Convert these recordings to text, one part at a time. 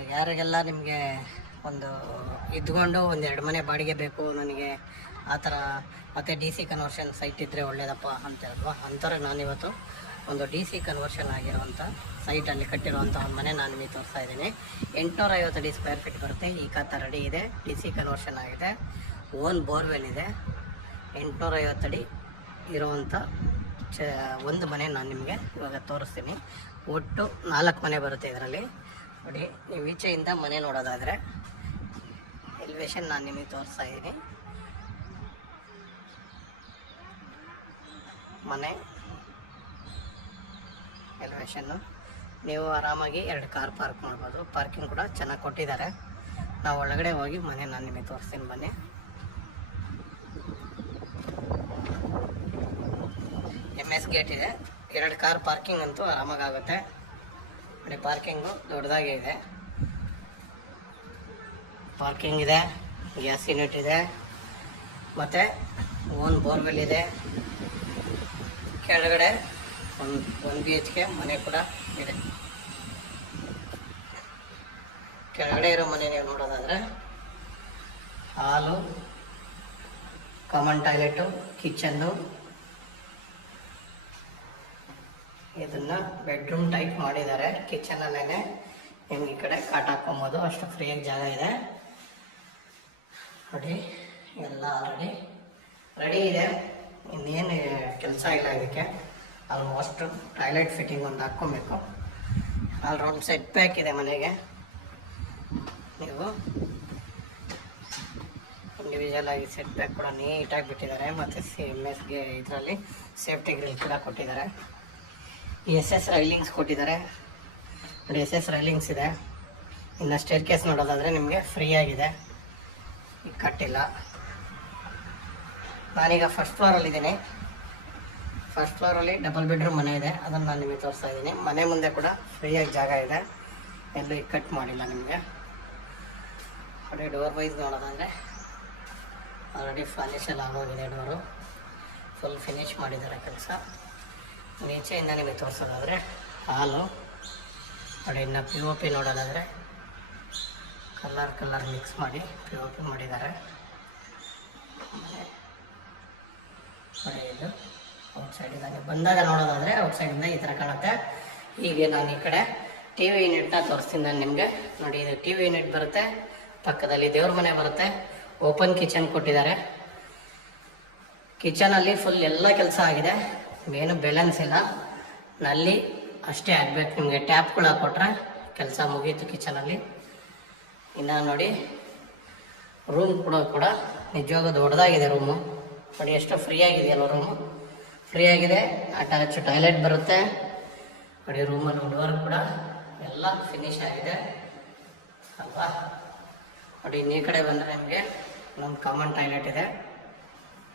ಈಗ ಯಾರಿಗೆಲ್ಲ ನಿಮಗೆ ಒಂದು ಇದ್ಕೊಂಡು ಒಂದೆರಡು ಮನೆ ಬಾಡಿಗೆ ಬೇಕು ನನಗೆ ಆ ಥರ, ಮತ್ತು ಡಿ ಸಿ ಕನ್ವರ್ಷನ್ ಸೈಟ್ ಇದ್ದರೆ ಒಳ್ಳೇದಪ್ಪ ಅಂತೇಳಲ್ವ, ಅಂಥವ್ರಿಗೆ ನಾನಿವತ್ತು ಒಂದು ಡಿ ಸಿ ಕನ್ವರ್ಷನ್ ಆಗಿರೋವಂಥ ಸೈಟಲ್ಲಿ ಕಟ್ಟಿರುವಂಥ ಒಂದು ಮನೆ ನಾನು ನಿಮಗೆ ತೋರಿಸ್ತಾ ಇದ್ದೀನಿ. 850 ಅಡಿ ಸ್ಕ್ವೇರ್ ಫೀಟ್ ಬರುತ್ತೆ. ಈ ಖಾತ ರೆಡಿ ಇದೆ, ಡಿ ಸಿ ಕನ್ವರ್ಷನ್ ಆಗಿದೆ, ಓನ್ ಬೋರ್ವೆಲ್ ಇದೆ. 850 ಅಡಿ ಇರುವಂಥ ಒಂದು ಮನೆ ನಾನು ನಿಮಗೆ ಇವಾಗ ತೋರಿಸ್ತೀನಿ. ಒಟ್ಟು 4 ಮನೆ ಬರುತ್ತೆ ಇದರಲ್ಲಿ. ನೋಡಿ, ನೀವು ಈಚೆಯಿಂದ ಮನೆ ನೋಡೋದಾದರೆ ಎಲಿವೇಶನ್ ನಾನು ನಿಮಗೆ ತೋರಿಸ್ತಾ ಇದ್ದೀನಿ. ಮನೆ ಎಲಿವೇಶನ್ನು ನೀವು ಆರಾಮಾಗಿ 2 ಕಾರ್ ಪಾರ್ಕ್ ಮಾಡ್ಬೋದು. ಪಾರ್ಕಿಂಗ್ ಕೂಡ ಚೆನ್ನಾಗಿ ಕೊಟ್ಟಿದ್ದಾರೆ. ನಾವು ಒಳಗಡೆ ಹೋಗಿ ಮನೆ ನಾನು ನಿಮಗೆ ತೋರಿಸ್ತೀನಿ ಬನ್ನಿ. MS ಗೇಟ್ ಇದೆ. 2 ಕಾರ್ ಪಾರ್ಕಿಂಗ್ ಅಂತೂ ಆರಾಮಾಗಿ ಆಗುತ್ತೆ. ನೋಡಿ, ಪಾರ್ಕಿಂಗು ದೊಡ್ಡದಾಗಿ ಇದೆ. ಪಾರ್ಕಿಂಗ್ ಇದೆ, ಗ್ಯಾಸ್ ಯೂನಿಟ್ ಇದೆ, ಮತ್ತು ಓನ್ ಬೋರ್ವೆಲ್ ಇದೆ. ಕೆಳಗಡೆ ಒಂದು 1 BHK ಮನೆ ಕೂಡ ಇದೆ. ಕೆಳಗಡೆ ಇರೋ ಮನೆ ನೀವು ನೋಡೋದಾದರೆ ಹಾಲು, ಕಾಮನ್ ಟಾಯ್ಲೆಟು, ಕಿಚನ್ನು, ಇದನ್ನು ಬೆಡ್ರೂಮ್ ಟೈಪ್ ಮಾಡಿದ್ದಾರೆ. ಕಿಚನಲ್ಲೇ ನಿಮ್ಗೆ ಈ ಕಡೆ ಕಾಟ್ ಹಾಕ್ಕೊಬೋದು, ಅಷ್ಟು ಫ್ರೀಯಾಗಿ ಜಾಗ ಇದೆ. ನೋಡಿ, ಎಲ್ಲ ಆಲ್ರೆಡಿ ರೆಡಿ ಇದೆ, ಇನ್ನೇನು ಕೆಲಸ ಇಲ್ಲ ಇದಕ್ಕೆ. ಆಲ್ಮೋಸ್ಟ್ ಟಾಯ್ಲೆಟ್ ಫಿಟ್ಟಿಂಗ್ ಒಂದು ಹಾಕ್ಕೊಬೇಕು. ಆಲ್ರೌಂಡ್ ಸೆಟ್ ಬ್ಯಾಕ್ ಇದೆ ಮನೆಗೆ. ನೀವು ಇಂಡಿವಿಜುವಲ್ ಆಗಿ ಸೆಟ್ ಬ್ಯಾಕ್ ಕೂಡ ನೀಟಾಗಿ ಬಿಟ್ಟಿದ್ದಾರೆ. ಮತ್ತು MS ಇದರಲ್ಲಿ ಸೇಫ್ಟಿ ಗ್ರಿಲ್ ಕೂಡ ಕೊಟ್ಟಿದ್ದಾರೆ. SS ರೈಲಿಂಗ್ಸ್ ಕೊಟ್ಟಿದ್ದಾರೆ. ನೋಡಿ, SS ರೈಲಿಂಗ್ಸ್ ಇದೆ. ಇನ್ನು ಸ್ಟೇರ್ ಕೇಸ್ ನೋಡೋದಾದರೆ ನಿಮಗೆ ಫ್ರೀ ಆಗಿದೆ, ಈಗ ಕಟ್ಟಿಲ್ಲ. ನಾನೀಗ ಫಸ್ಟ್ ಫ್ಲೋರಲ್ಲಿದ್ದೀನಿ. ಫಸ್ಟ್ ಫ್ಲೋರಲ್ಲಿ ಡಬಲ್ ಬೆಡ್ರೂಮ್ ಮನೆ ಇದೆ, ಅದನ್ನು ನಾನು ನಿಮಗೆ ತೋರಿಸ್ತಾ ಇದ್ದೀನಿ. ಮನೆ ಮುಂದೆ ಕೂಡ ಫ್ರೀಯಾಗಿ ಜಾಗ ಇದೆ, ಎಲ್ಲೂ ಈಗ ಕಟ್ ಮಾಡಿಲ್ಲ ನಿಮಗೆ. ನೋಡಿ, ಡೋರ್ ವೈಸ್ ನೋಡೋದಾದರೆ ಆಲ್ರೆಡಿ ಫರ್ನಿಷಲ್ ಆಗೋಗಿದೆ. ಡೋರು ಫುಲ್ ಫಿನಿಶ್ ಮಾಡಿದ್ದಾರೆ ಕೆಲಸ. ಈಚೆಯಿಂದ ನಿಮಗೆ ತೋರಿಸೋದಾದರೆ ಹಾಲು. ನೋಡಿ, ಇನ್ನು POP ನೋಡೋದಾದರೆ ಕಲರ್ ಮಿಕ್ಸ್ ಮಾಡಿ POP ಮಾಡಿದ್ದಾರೆ. ನೋಡಿ, ಇದು ಔಟ್ಸೈಡಿಂದ ಬಂದಾಗ ನೋಡೋದಾದರೆ ಔಟ್ಸೈಡಿಂದ ಈ ಥರ ಕಾಣುತ್ತೆ. ಹೀಗೆ ನಾನು ಈ ಕಡೆ TV ಯೂನಿಟ್ನ ತೋರಿಸ್ತೀನಿ ನಾನು ನಿಮಗೆ. ನೋಡಿ, ಇದು TV ಯೂನಿಟ್ ಬರುತ್ತೆ, ಪಕ್ಕದಲ್ಲಿ ದೇವ್ರ ಮನೆ ಬರುತ್ತೆ. ಓಪನ್ ಕಿಚನ್ ಕೊಟ್ಟಿದ್ದಾರೆ. ಕಿಚನಲ್ಲಿ ಫುಲ್ ಎಲ್ಲ ಕೆಲಸ ಆಗಿದೆ, ಏನು ಬ್ಯಾಲೆನ್ಸ್ ಇಲ್ಲ. ನಲ್ಲಿ ಅಷ್ಟೇ ಆಗಬೇಕು ನಿಮಗೆ. ಟ್ಯಾಪ್ಗಳು ಹಾಕ್ಕೊಟ್ರೆ ಕೆಲಸ ಮುಗೀತು ಕಿಚನಲ್ಲಿ. ಇನ್ನು ನೋಡಿ, ರೂಮ್ ಕೂಡ ನಿಜವಾಗೂ ದೊಡ್ಡದಾಗಿದೆ ರೂಮು. ನೋಡಿ, ಎಷ್ಟು ಫ್ರೀ ಆಗಿದೆಯಲ್ಲ ರೂಮು, ಫ್ರೀ ಆಗಿದೆ. ಅಟ್ಯಾಚ್ ಟಾಯ್ಲೆಟ್ ಬರುತ್ತೆ. ನೋಡಿ, ರೂಮಲ್ಲಿ ವುಡ್ವರ್ಕ್ ಕೂಡ ಎಲ್ಲ ಫಿನಿಶ್ ಆಗಿದೆ ಅಲ್ವಾ. ನೋಡಿ, ಈ ಕಡೆ ಬಂದರೆ ನಿಮಗೆ ಇನ್ನೊಂದು ಕಾಮನ್ ಟಾಯ್ಲೆಟ್ ಇದೆ.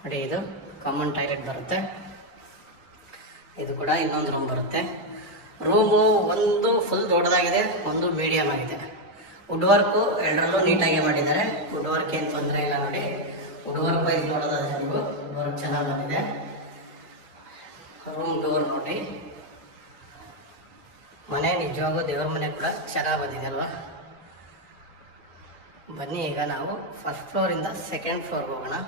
ನೋಡಿ, ಇದು ಕಾಮನ್ ಟಾಯ್ಲೆಟ್ ಬರುತ್ತೆ. ಇದು ಕೂಡ ಇನ್ನೊಂದು ರೂಮ್ ಬರುತ್ತೆ. ರೂಮು ಒಂದು ಫುಲ್ ದೊಡ್ಡದಾಗಿದೆ, ಒಂದು ಮೀಡಿಯಮ್ ಆಗಿದೆ. ವುಡ್ ವರ್ಕು ಎರಡರಲ್ಲೂ ನೀಟಾಗಿ ಮಾಡಿದ್ದಾರೆ. ವುಡ್ ವರ್ಕ್ ಏನು ತೊಂದರೆ ಇಲ್ಲ. ನೋಡಿ, ವುಡ್ ವರ್ಕ್ ವೈಸ್ ನೋಡೋದಾದ್ರೆ ನೀವು ವುಡ್ ವರ್ಕ್ ಚೆನ್ನಾಗಿ ಬಂದಿದೆ. ರೂಮ್ ಡೋರ್ ನೋಡಿ, ಮನೆ ನಿಜವಾಗೂ ದೇವ್ರ ಮನೆ ಕೂಡ ಚೆನ್ನಾಗಿ ಬಂದಿದೆ ಅಲ್ವಾ. ಬನ್ನಿ, ಈಗ ನಾವು ಫಸ್ಟ್ ಫ್ಲೋರಿಂದ ಸೆಕೆಂಡ್ ಫ್ಲೋರ್ಗೆ ಹೋಗೋಣ.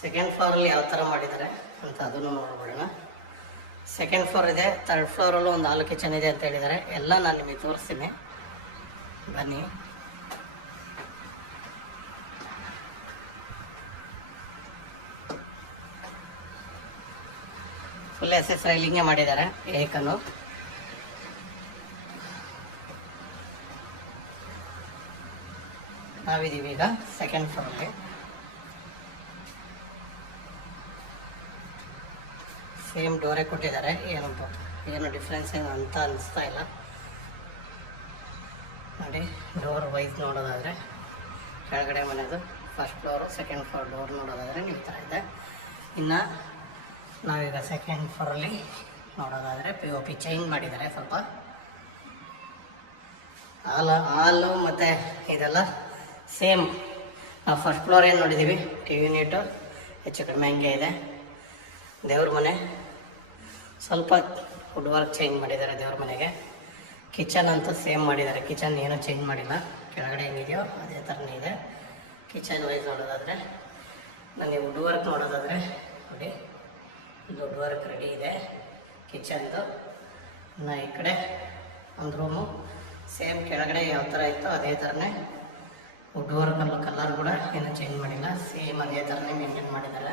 ಸೆಕೆಂಡ್ ಫ್ಲೋರಲ್ಲಿ ಯಾವ ಥರ ಮಾಡಿದ್ದಾರೆ ಅಂತ ಅದನ್ನು ನೋಡ್ಬಿಡೋಣ. ಸೆಕೆಂಡ್ ಫ್ಲೋರ್ ಇದೆ, ಥರ್ಡ್ ಫ್ಲೋರಲ್ಲೂ ಒಂದು ಹಾಲು ಕಿಚನ್ ಇದೆ ಅಂತ ಹೇಳಿದ್ದಾರೆ. ಎಲ್ಲ ನಾನು ನಿಮಗೆ ತೋರಿಸ್ತೀನಿ ಬನ್ನಿ. ಫುಲ್ SS ರೈಲಿಂಗೇ ಮಾಡಿದ್ದಾರೆ. ಏಕನು ನಾವಿದ್ದೀವಿ ಈಗ ಸೆಕೆಂಡ್ ಫ್ಲೋರಲ್ಲಿ. ಸೇಮ್ ಡೋರೇ ಕೊಟ್ಟಿದ್ದಾರೆ. ಏನು ಡಿಫ್ರೆನ್ಸ್ ಏನು ಅಂತ ಅನಿಸ್ತಾ ಇಲ್ಲ. ನೋಡಿ, ಡೋರ್ ವೈಸ್ ನೋಡೋದಾದರೆ ಕೆಳಗಡೆ ಮನೆಯದು first floor, second floor door ನೋಡೋದಾದರೆ ಈ ಥರ ಇದೆ. ಇನ್ನು ನಾವೀಗ ಸೆಕೆಂಡ್ ಫ್ಲೋರಲ್ಲಿ ನೋಡೋದಾದರೆ POP ಚೇಂಜ್ ಮಾಡಿದ್ದಾರೆ ಸ್ವಲ್ಪ. ಹಾಲು ಮತ್ತು ಇದೆಲ್ಲ ಸೇಮ್ ನಾವು ಫಸ್ಟ್ ಫ್ಲೋರ್ ಏನು ನೋಡಿದ್ದೀವಿ. TV ಯೂನಿಟು ಹೆಚ್ಚು ಕಡಿಮೆ ಹಂಗೆ ಇದೆ. ದೇವ್ರ ಮನೆ ಸ್ವಲ್ಪ ವುಡ್ ವರ್ಕ್ ಚೇಂಜ್ ಮಾಡಿದ್ದಾರೆ ದೇವ್ರ ಮನೆಗೆ. ಕಿಚನ್ ಅಂತೂ ಸೇಮ್ ಮಾಡಿದ್ದಾರೆ, ಕಿಚನ್ ಏನೂ ಚೇಂಜ್ ಮಾಡಿಲ್ಲ, ಕೆಳಗಡೆ ಹೆಂಗಿದೆಯೋ ಅದೇ ಥರನೇ ಇದೆ. ಕಿಚನ್ ವೈಸ್ ನೋಡೋದಾದರೆ, ನನಗೆ ವುಡ್ ವರ್ಕ್ ನೋಡೋದಾದರೆ ನೋಡಿ, ವುಡ್ ವರ್ಕ್ ರೆಡಿ ಇದೆ ಕಿಚನ್ದು. ಇನ್ನು ಈ ಕಡೆ ಒಂದು ರೂಮು ಸೇಮ್ ಕೆಳಗಡೆ ಯಾವ ಥರ ಇತ್ತು ಅದೇ ಥರನೇ ವುಡ್ ವರ್ಕಲ್ಲೂ ಕಲರ್ ಕೂಡ ಏನೂ ಚೇಂಜ್ ಮಾಡಿಲ್ಲ, ಸೇಮ್ ಅದೇ ಥರನೇ ಮೇಂಟೈನ್ ಮಾಡಿದ್ದಾರೆ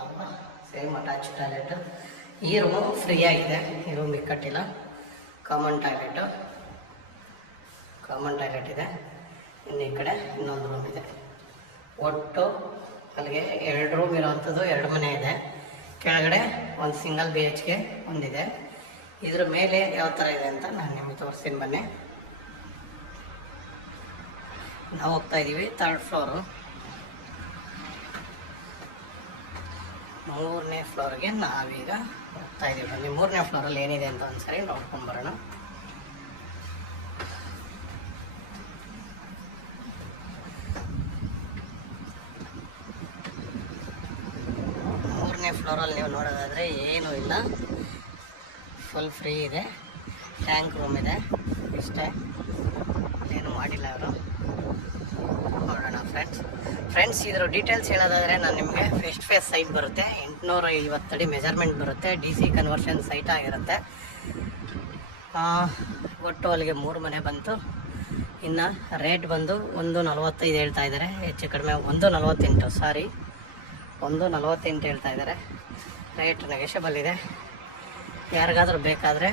ಅಲ್ವಾ. Same attach toilet. ಈ ರೂಮು ಫ್ರೀ ಆಗಿದೆ, ಈ ರೂಮ್ ಇಕ್ಕಟ್ಟಿಲ್ಲ, ಕಾಮನ್ ಟಾಯ್ಲೆಟ್ ಇದೆ. ಇನ್ನು ಈ ಕಡೆ ಇನ್ನೊಂದು ರೂಮ್ ಇದೆ. ಒಟ್ಟು ಅಲ್ಲಿಗೆ 2 ರೂಮ್ ಇರೋವಂಥದ್ದು 2 ಮನೆ ಇದೆ. ಕೆಳಗಡೆ ಒಂದು ಸಿಂಗಲ್ BHK ಒಂದಿದೆ. ಇದ್ರ ಮೇಲೆ ಯಾವ ಥರ ಇದೆ ಅಂತ ನಾನು ನಿಮಗೆ ತೋರಿಸ್ತೀನಿ ಬನ್ನಿ. ನಾವು ಹೋಗ್ತಾ ಇದ್ದೀವಿ 3rd ಫ್ಲೋರು. 3ನೇ ಫ್ಲೋರ್ಗೆ ನಾವೀಗ ಹೋಗ್ತಾ ಇದ್ದೀವಿ. ಬನ್ನಿ 3ನೇ ಫ್ಲೋರಲ್ಲಿ ಏನಿದೆ ಅಂತ ಒಂದ್ಸರಿ ನೋಡ್ಕೊಂಡು ಬರೋಣ. ಫ್ಲೋರಲ್ಲಿ ನೀವು ನೋಡೋದಾದರೆ ಏನೂ ಇಲ್ಲ, ಫುಲ್ ಫ್ರೀ ಇದೆ. ಟ್ಯಾಂಕ್ ರೂಮ್ ಇದೆ, ಇಷ್ಟೇ, ಏನು ಮಾಡಿಲ್ಲ ಅವರು. ನೋಡೋಣ ಫ್ರೆಂಡ್ಸ್ ಇದ್ರ ಡೀಟೇಲ್ಸ್ ಹೇಳೋದಾದರೆ ನಾನು ನಿಮಗೆ ಫೇಸ್ ಟು ಫೇಸ್ ಸೈಟ್ ಬರುತ್ತೆ, 850 ಅಡಿ ಮೆಜರ್ಮೆಂಟ್ ಬರುತ್ತೆ, DC ಕನ್ವರ್ಷನ್ ಸೈಟ್ ಆಗಿರುತ್ತೆ. ಒಟ್ಟು ಅಲ್ಲಿಗೆ 3 ಮನೆ ಬಂತು. ಇನ್ನು ರೇಟ್ ಬಂದು 145 ಹೇಳ್ತಾ ಇದ್ದಾರೆ, ಹೆಚ್ಚು ಕಡಿಮೆ 148 ಹೇಳ್ತಾ ಇದ್ದಾರೆ. ರೇಟ್ ನೆಗೆಷಬಲ್ ಇದೆ. ಯಾರಿಗಾದರೂ ಬೇಕಾದರೆ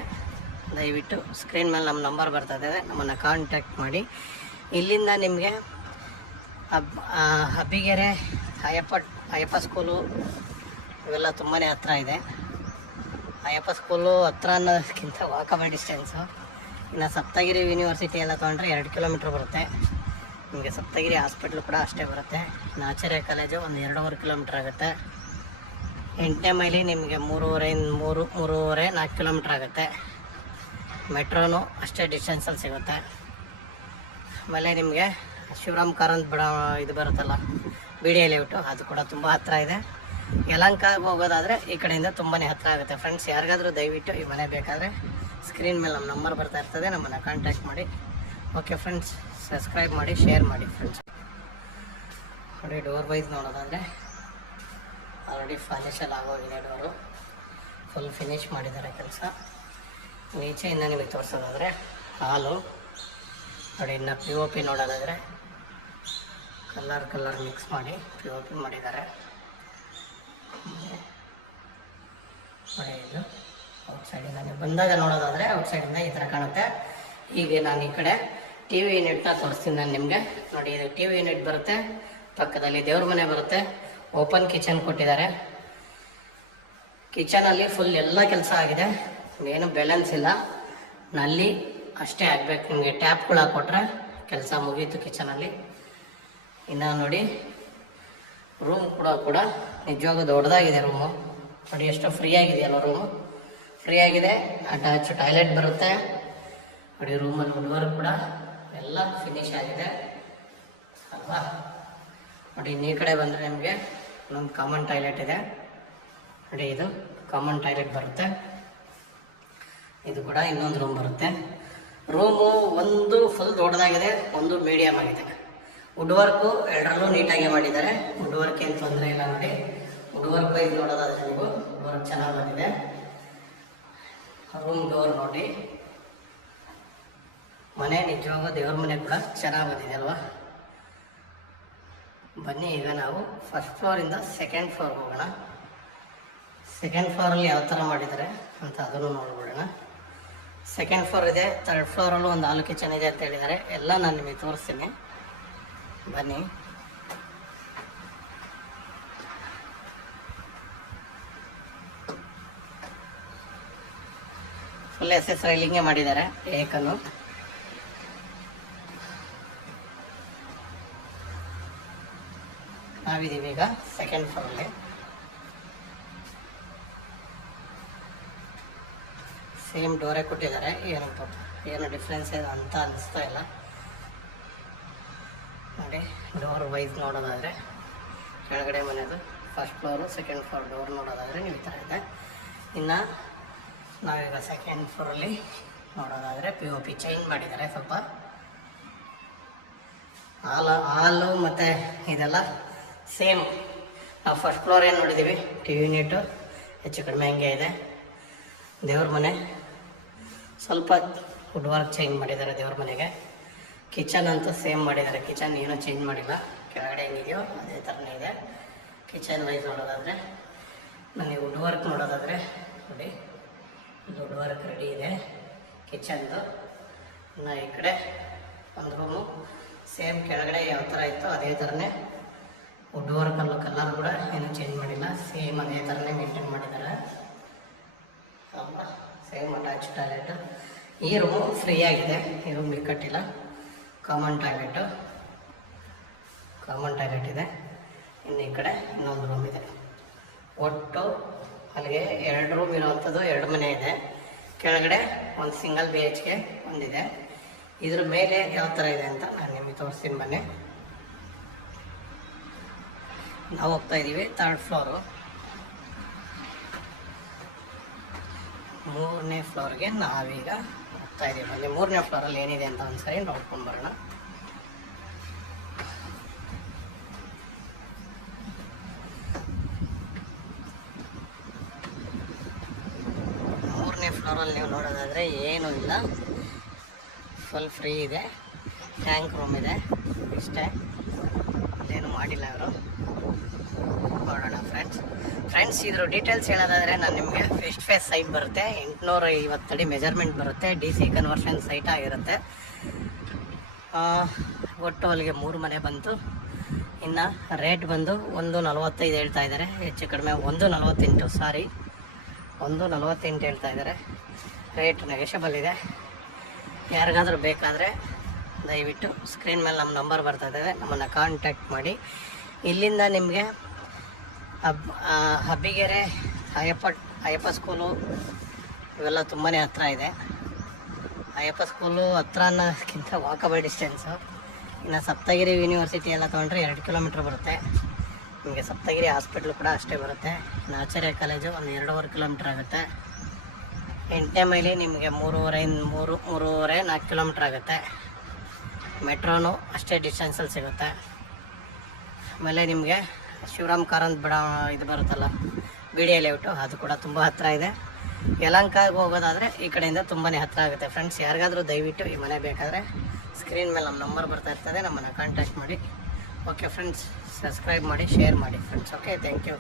ದಯವಿಟ್ಟು ಸ್ಕ್ರೀನ್ ಮೇಲೆ ನಮ್ಮ ನಂಬರ್ ಬರ್ತದೆ, ನಮ್ಮನ್ನು ಕಾಂಟ್ಯಾಕ್ಟ್ ಮಾಡಿ. ಇಲ್ಲಿಂದ ನಿಮಗೆ ಹಬ್ಬಿಗೆರೆ ಅಯ್ಯಪ್ಪ ಸ್ಕೂಲು ಇವೆಲ್ಲ ತುಂಬಾ ಹತ್ರ ಇದೆ. ಅಯ್ಯಪ್ಪ ಸ್ಕೂಲು ಹತ್ರ ಅನ್ನೋದಕ್ಕಿಂತ ವಾಕಬಲ್ ಡಿಸ್ಟೆನ್ಸು. ಇನ್ನು ಸಪ್ತಗಿರಿ ಯೂನಿವರ್ಸಿಟಿ ಎಲ್ಲ ತೊಗೊಂಡ್ರೆ 2 ಕಿಲೋಮೀಟ್ರ್ ಬರುತ್ತೆ. ನಿಮಗೆ ಸಪ್ತಗಿರಿ ಹಾಸ್ಪಿಟ್ಲು ಕೂಡ ಅಷ್ಟೇ ಬರುತ್ತೆ. ಆಚಾರ್ಯ ಕಾಲೇಜು ಒಂದು 2.5 ಕಿಲೋಮೀಟ್ರ್ ಆಗುತ್ತೆ. 8ನೇ ಮೈಲಿ ನಿಮಗೆ 3.5-4 ಕಿಲೋಮೀಟ್ರ್ ಆಗುತ್ತೆ. ಮೆಟ್ರೋನು ಅಷ್ಟೇ ಡಿಸ್ಟೆನ್ಸಲ್ಲಿ ಸಿಗುತ್ತೆ. ಆಮೇಲೆ ನಿಮಗೆ ಶಿವರಾಮ್ ಕಾರಂತ್ ಇದು ಬರುತ್ತಲ್ಲ, BDA ಲೇಔಟು, ಅದು ಕೂಡ ತುಂಬ ಹತ್ತಿರ ಇದೆ. ಯಲಹಂಕಕ್ಕೆ ಹೋಗೋದಾದರೆ ಈ ಕಡೆಯಿಂದ ತುಂಬಾ ಹತ್ತಿರ ಆಗುತ್ತೆ. ಫ್ರೆಂಡ್ಸ್ ಯಾರಿಗಾದರೂ ದಯವಿಟ್ಟು ಈ ಮನೆ ಬೇಕಾದರೆ ಸ್ಕ್ರೀನ್ ಮೇಲೆ ನಮ್ಮ ನಂಬರ್ ಬರ್ತಾ ಇರ್ತದೆ, ನಮ್ಮನ್ನು ಕಾಂಟ್ಯಾಕ್ಟ್ ಮಾಡಿ. ಓಕೆ ಫ್ರೆಂಡ್ಸ್, ಸಬ್ಸ್ಕ್ರೈಬ್ ಮಾಡಿ, ಶೇರ್ ಮಾಡಿ ಫ್ರೆಂಡ್ಸ್. ನೋಡಿ ಡೋರ್ ವೈಸ್ ನೋಡೋದಾದರೆ ಆಲ್ರೆಡಿ ಫರ್ನಿಷಲ್ ಆಗೋಗಿದೆ. ಡೋರು ಫುಲ್ ಫಿನಿಶ್ ಮಾಡಿದ್ದಾರೆ ಕೆಲಸ. ಈಚೆಯಿಂದ ನಿಮಗೆ ತೋರಿಸೋದಾದರೆ ಹಾಲು ನೋಡಿ. ಇನ್ನು POP ನೋಡೋದಾದರೆ ಕಲರ್ ಮಿಕ್ಸ್ ಮಾಡಿ POP ಮಾಡಿದ್ದಾರೆ ನೋಡಿ. ಇದು ಔಟ್ಸೈಡಿಂದ ನೀವು ಬಂದಾಗ ನೋಡೋದಾದರೆ ಔಟ್ಸೈಡಿಂದ ಈ ಥರ ಕಾಣುತ್ತೆ. ಹೀಗೆ ನಾನು ಈ ಕಡೆ TV ಯೂನಿಟ್ನ ತೋರಿಸ್ತೀನಿ ನಾನು ನಿಮಗೆ. ನೋಡಿ ಇದು TV ಯೂನಿಟ್ ಬರುತ್ತೆ, ಪಕ್ಕದಲ್ಲಿ ದೇವ್ರ ಮನೆ ಬರುತ್ತೆ, ಓಪನ್ ಕಿಚನ್ ಕೊಟ್ಟಿದ್ದಾರೆ. ಕಿಚನಲ್ಲಿ ಫುಲ್ ಎಲ್ಲ ಕೆಲಸ ಆಗಿದೆ, ಏನು ಬ್ಯಾಲೆನ್ಸ್ ಇಲ್ಲ, ನಲ್ಲಿ ಅಷ್ಟೇ ಆಗಬೇಕು. ನಿಮಗೆ ಟ್ಯಾಪ್ಗಳು ಹಾಕ್ಕೊಟ್ರೆ ಕೆಲಸ ಮುಗೀತು ಕಿಚನಲ್ಲಿ. ಇನ್ನು ನೋಡಿ ರೂಮ್ ಕೂಡ ನಿಜವಾಗೂ ದೊಡ್ಡದಾಗಿದೆ ರೂಮು. ನೋಡಿ ಎಷ್ಟು ಫ್ರೀ ಆಗಿದೆಯಲ್ಲ ರೂಮು, ಫ್ರೀ ಆಗಿದೆ. ಅಟ್ಯಾಚ್ ಟಾಯ್ಲೆಟ್ ಬರುತ್ತೆ ನೋಡಿ. ರೂಮಲ್ಲಿ ವುಡ್ ವರ್ಕ್ ಕೂಡ ಎಲ್ಲ ಫಿನಿಶ್ ಆಗಿದೆ ಅಲ್ವಾ. ನೋಡಿ ಈ ಕಡೆ ಬಂದರೆ ನಿಮಗೆ ಇನ್ನೊಂದು ಕಾಮನ್ ಟಾಯ್ಲೆಟ್ ಇದೆ ನೋಡಿ. ಇದು ಕಾಮನ್ ಟಾಯ್ಲೆಟ್ ಬರುತ್ತೆ. ಇದು ಕೂಡ ಇನ್ನೊಂದು ರೂಮ್ ಬರುತ್ತೆ. ರೂಮು ಒಂದು ಫುಲ್ ದೊಡ್ಡದಾಗಿದೆ, ಒಂದು ಮೀಡಿಯಮ್ ಆಗಿದೆ. ವುಡ್ ವರ್ಕು 2ರಲ್ಲೂ ನೀಟಾಗಿ ಮಾಡಿದ್ದಾರೆ. ವುಡ್ ವರ್ಕ್ ಏನು ತೊಂದರೆ ಇಲ್ಲ ನೋಡಿ. ವುಡ್ ವರ್ಕ್ ವೈಸ್ ನೋಡೋದಾದ್ರೆ ನೀವು ವುಡ್ ವರ್ಕ್ ಚೆನ್ನಾಗಿ ಬಂದಿದೆ. ರೂಮ್ ಡೋರ್ ನೋಡಿ. ಮನೆ ನಿಜವಾಗೂ ದೇವ್ರ ಮನೆ ಕೂಡ ಚೆನ್ನಾಗಿ ಬಂದಿದೆ ಅಲ್ವಾ. ಬನ್ನಿ ಈಗ ನಾವು 1st ಫ್ಲೋರಿಂದ 2nd ಫ್ಲೋರ್ಗೆ ಹೋಗೋಣ. 2nd ಫ್ಲೋರಲ್ಲಿ ಯಾವ ಥರ ಮಾಡಿದ್ದಾರೆ ಅಂತ ಅದನ್ನು ನೋಡ್ಬಿಡೋಣ. 2nd ಫ್ಲೋರ್ ಇದೆ, 3rd ಫ್ಲೋರಲ್ಲೂ ಒಂದು ಹಾಲು ಕಿಚನ್ ಇದೆ ಅಂತ ಹೇಳಿದ್ದಾರೆ. ಎಲ್ಲ ನಾನು ನಿಮಗೆ ತೋರಿಸ್ತೀನಿ ಬನ್ನಿ. ಫುಲ್ SS ರೈಲಿಂಗೇ ಮಾಡಿದ್ದಾರೆ ಏಕನ್ನು. ನಾವಿದ್ದೀವಿ ಈಗ 2nd ಫ್ಲೋರಲ್ಲಿ. ಸೇಮ್ ಡೋರೇ ಕೊಟ್ಟಿದ್ದಾರೆ, ಏನು ಡಿಫ್ರೆನ್ಸ್ ಇದೆ ಅಂತ ಅನ್ನಿಸ್ತಾ ಇಲ್ಲ ನೋಡಿ. ಡೋರ್ ವೈಸ್ ನೋಡೋದಾದರೆ ಕೆಳಗಡೆ ಮನೆಯದು 1st floor 2nd floor door ನೋಡೋದಾದರೆ ನೀವು ಈ ಥರ ಇದೆ. ಇನ್ನು ನಾವೀಗ 2nd ಫ್ಲೋರಲ್ಲಿ ನೋಡೋದಾದರೆ POP ಚೇಂಜ್ ಮಾಡಿದ್ದಾರೆ ಸ್ವಲ್ಪ. ಹಾಲು ಮತ್ತು ಇದೆಲ್ಲ ಸೇಮ್. ನಾವು ಫಸ್ಟ್ ಫ್ಲೋರ್ ಏನು ನೋಡಿದ್ದೀವಿ, TV ಯೂನಿಟು ಹೆಚ್ಚು ಕಡಿಮೆ ಹಂಗೆ ಇದೆ. ದೇವ್ರ ಮನೆ ಸ್ವಲ್ಪ ವುಡ್ ವರ್ಕ್ ಚೇಂಜ್ ಮಾಡಿದ್ದಾರೆ ದೇವ್ರ ಮನೆಗೆ. ಕಿಚನ್ ಅಂತೂ ಸೇಮ್ ಮಾಡಿದ್ದಾರೆ, ಕಿಚನ್ ಏನೂ ಚೇಂಜ್ ಮಾಡಿಲ್ಲ, ಕೆಳಗಡೆ ಹೆಂಗಿದೆಯೋ ಅದೇ ಥರನೇ ಇದೆ. ಕಿಚನ್ ವೈಸ್ ನೋಡೋದಾದರೆ ನನಗೆ ವುಡ್ ವರ್ಕ್ ನೋಡೋದಾದರೆ ನೋಡಿ, ವುಡ್ ವರ್ಕ್ ರೆಡಿ ಇದೆ ಕಿಚನ್ದು. ಇನ್ನು ಈ ಕಡೆ ಒಂದು ರೂಮು ಸೇಮ್ ಕೆಳಗಡೆ ಯಾವ ಥರ ಇತ್ತು ಅದೇ ಥರನೇ ವುಡ್ ವರ್ಕಲ್ಲೂ ಕಲರ್ ಕೂಡ ಏನೂ ಚೇಂಜ್ ಮಾಡಿಲ್ಲ, ಸೇಮ್ ಅದೇ ಥರನೇ ಮೇಂಟೈನ್ ಮಾಡಿದ್ದಾರೆ. Same attach toilet. ಈ ರೂಮು ಫ್ರೀ ಆಗಿದೆ, ಈ ರೂಮ್ ಬಿಕ್ಕಟ್ಟಿಲ್ಲ. ಕಾಮನ್ ಟಾಯ್ಲೆಟ್ ಇದೆ. ಇನ್ನು ಈ ಕಡೆ ಇನ್ನೊಂದು ರೂಮ್ ಇದೆ. ಒಟ್ಟು ಅಲ್ಲಿಗೆ 2 ರೂಮ್ ಇರೋವಂಥದ್ದು 2 ಮನೆ ಇದೆ. ಕೆಳಗಡೆ ಒಂದು ಸಿಂಗಲ್ BHK ಒಂದಿದೆ. ಇದ್ರ ಮೇಲೆ ಯಾವ ಥರ ಇದೆ ಅಂತ ನಾನು ನಿಮಗೆ ತೋರಿಸ್ತೀನಿ ಬನ್ನಿ. ನಾವು ಹೋಗ್ತಾ ಇದ್ದೀವಿ 3rd ಫ್ಲೋರು. 3ನೇ ಫ್ಲೋರ್ಗೆ ನಾವೀಗ ಹೋಗ್ತಾ ಇದ್ದೀವಿ. ಅಲ್ಲಿ 3ನೇ ಫ್ಲೋರಲ್ಲಿ ಏನಿದೆ ಅಂತ ಒಂದ್ಸರಿ ನೋಡ್ಕೊಂಡು ಬರೋಣ. ಫ್ಲೋರಲ್ಲಿ ನೀವು ನೋಡೋದಾದರೆ ಏನೂ ಇಲ್ಲ, ಫುಲ್ ಫ್ರೀ ಇದೆ. ಟ್ಯಾಂಕ್ ರೂಮ್ ಇದೆ, ಇಷ್ಟೇ, ಅಲ್ಲೇನು ಮಾಡಿಲ್ಲ ಅವರು. ನೋಡೋಣ ಫ್ರೆಂಡ್ಸ್ ಇದ್ರ ಡೀಟೇಲ್ಸ್ ಹೇಳೋದಾದರೆ ನಾನು ನಿಮಗೆ ಫೇಸ್ ಟು ಫೇಸ್ ಸೈಟ್ ಬರುತ್ತೆ, 850 ಅಡಿ ಮೆಜರ್ಮೆಂಟ್ ಬರುತ್ತೆ, DC ಕನ್ವರ್ಷನ್ ಸೈಟ್ ಆಗಿರುತ್ತೆ. ಒಟ್ಟು ಅಲ್ಲಿಗೆ 3 ಮನೆ ಬಂತು. ಇನ್ನು ರೇಟ್ ಬಂದು 145 ಹೇಳ್ತಾ ಇದ್ದಾರೆ, ಹೆಚ್ಚು ಕಡಿಮೆ 148 ಹೇಳ್ತಾ ಇದ್ದಾರೆ. ರೇಟ್ ನೆಗೆಷಬಲ್ ಇದೆ. ಯಾರಿಗಾದರೂ ಬೇಕಾದರೆ ದಯವಿಟ್ಟು ಸ್ಕ್ರೀನ್ ಮೇಲೆ ನಮ್ಮ ನಂಬರ್ ಬರ್ತಾ ಇದೆ, ನಮ್ಮನ್ನು ಕಾಂಟ್ಯಾಕ್ಟ್ ಮಾಡಿ. ಇಲ್ಲಿಂದ ನಿಮಗೆ ಹಬ್ಬಿಗೆರೆ ಅಯ್ಯಪ್ಪ ಸ್ಕೂಲು ಇವೆಲ್ಲ ತುಂಬಾ ಹತ್ತಿರ ಇದೆ. ಅಯ್ಯಪ್ಪ ಸ್ಕೂಲು ಹತ್ರ ಅನ್ನೋದಕ್ಕಿಂತ ವಾಕಬಲ್ ಡಿಸ್ಟೆನ್ಸು. ಇನ್ನು ಸಪ್ತಗಿರಿ ಯೂನಿವರ್ಸಿಟಿ ಎಲ್ಲ ತೊಗೊಂಡ್ರೆ 2 ಕಿಲೋಮೀಟ್ರ್ ಬರುತ್ತೆ. ನಿಮಗೆ ಸಪ್ತಗಿರಿ ಹಾಸ್ಪಿಟ್ಲು ಕೂಡ ಅಷ್ಟೇ ಬರುತ್ತೆ. ಆಚಾರ್ಯ ಕಾಲೇಜು ಒಂದು 2.5 ಕಿಲೋಮೀಟ್ರ್ ಆಗುತ್ತೆ. 8ನೇ ಮೈಲಿ ನಿಮಗೆ 3.5-4 ಕಿಲೋಮೀಟ್ರ್ ಆಗುತ್ತೆ. ಮೆಟ್ರೋನು ಅಷ್ಟೇ ಡಿಸ್ಟೆನ್ಸಲ್ಲಿ ಸಿಗುತ್ತೆ. ಆಮೇಲೆ ನಿಮಗೆ ಶಿವರಾಮ್ ಕಾರಂತ್ ಇದು ಬರುತ್ತಲ್ಲ BDA ಲೇಔಟು, ಅದು ಕೂಡ ತುಂಬ ಹತ್ತಿರ ಇದೆ. ಯಲಹಂಕಕ್ಕೆ ಹೋಗೋದಾದರೆ ಈ ಕಡೆಯಿಂದ ತುಂಬಾ ಹತ್ತಿರ ಆಗುತ್ತೆ. ಫ್ರೆಂಡ್ಸ್ ಯಾರಿಗಾದರೂ ದಯವಿಟ್ಟು ಈ ಮನೆ ಬೇಕಾದರೆ ಸ್ಕ್ರೀನ್ ಮೇಲೆ ನಮ್ಮ ನಂಬರ್ ಬರ್ತಾ ಇರ್ತದೆ, ನಮ್ಮನ್ನು ಕಾಂಟ್ಯಾಕ್ಟ್ ಮಾಡಿ. ಓಕೆ ಫ್ರೆಂಡ್ಸ್, ಸಬ್ಸ್ಕ್ರೈಬ್ ಮಾಡಿ, ಶೇರ್ ಮಾಡಿ ಫ್ರೆಂಡ್ಸ್. Okay, thank you.